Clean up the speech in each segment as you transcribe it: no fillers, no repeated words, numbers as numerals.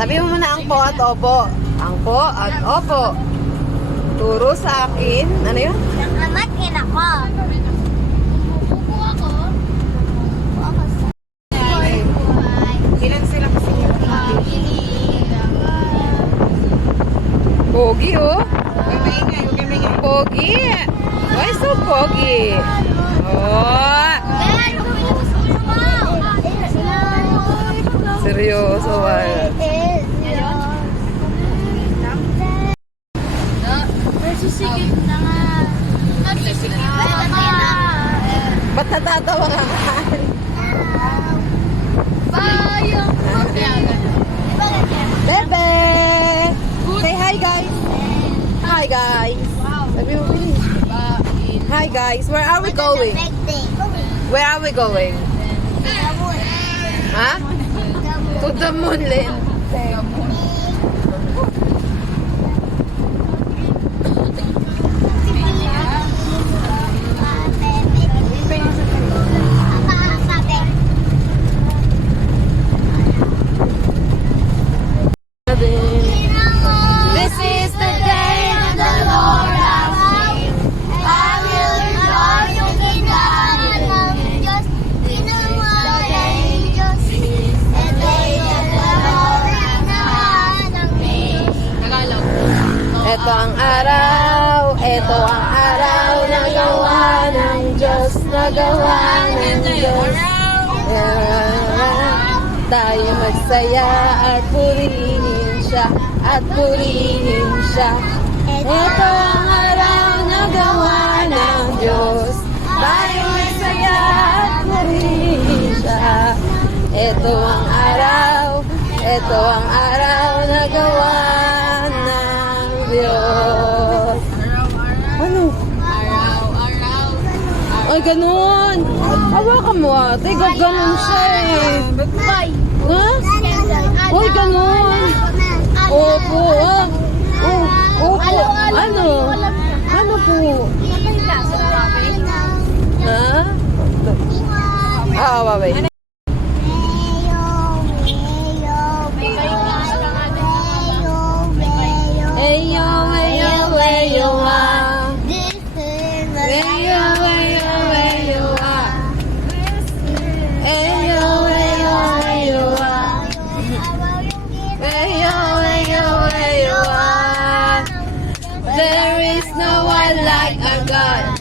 Sabi mo muna angpo at opo. Angpo at opo. Turo sa akin. Ano yun? Nakamatin ako. Ilan sila kasi Pogi, oh. Pogi. Why so pogi? Oh. Seryoso, wala. Nagsisigil na nga. Nagsisigil na nga. Ba't natatawa ka nga? Bayo. Bebe! Say hi, guys. Hi, guys. Sabi mo, bilis. Hi, guys. Where are we going? Where are we going? Ha? To the moon, Lynn. This is the day that the Lord has made. I will rejoice in God. This is the day that the Lord has made. Ito ang araw na gawa ng Diyos, na gawa ng Diyos. Tayo magsaya at purihin siya, Ito ang araw na gawa ng Diyos. Tayo magsaya at purihin siya. Ito ang araw na gawa ng Diyos. Ano? Ay, ganun. Hawakan mo, ate. Ganun siya eh. Ha? Uy, ganun. Opo, ah. Opo. Ano? Ano po? Ha? Babay. Eyo, eyo, eyo, ah. Eyo, eyo, eyo, ah. Eyo, eyo, eyo, ah. Eyo, eyo, eyo, ah. There is no one like our God.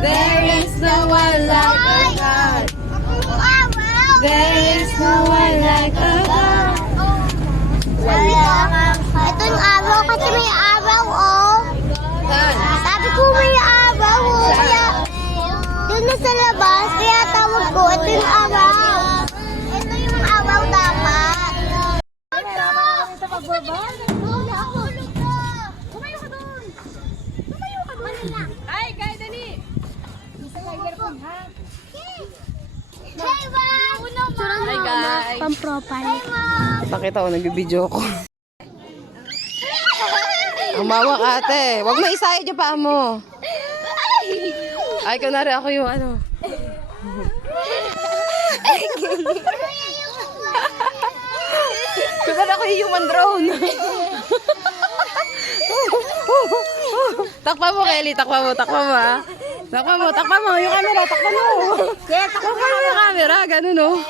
There is no one like our God. There is no one like our God. Ito yung araw kasi may araw, oh. Sabi ko may araw, oh. Kaya, doon na sa labas, kaya tawag ko, ito yung araw. Ito yung araw dapat. Tumayo ka doon. Ay, kaya dali. Hey, wow! Hi, guys. Pang-profile. Pakita ko, nagbibideo ko. Ang mawak, ate. Huwag mo isayo dyan paa mo. Ay, kunwari ako yung ano. Kunwari ako yung human drone. Takpa mo, Kelly. Takpa mo, ah. Takpa mo. Yung camera, takpa mo. Takpa mo yung camera. Ganun, oh.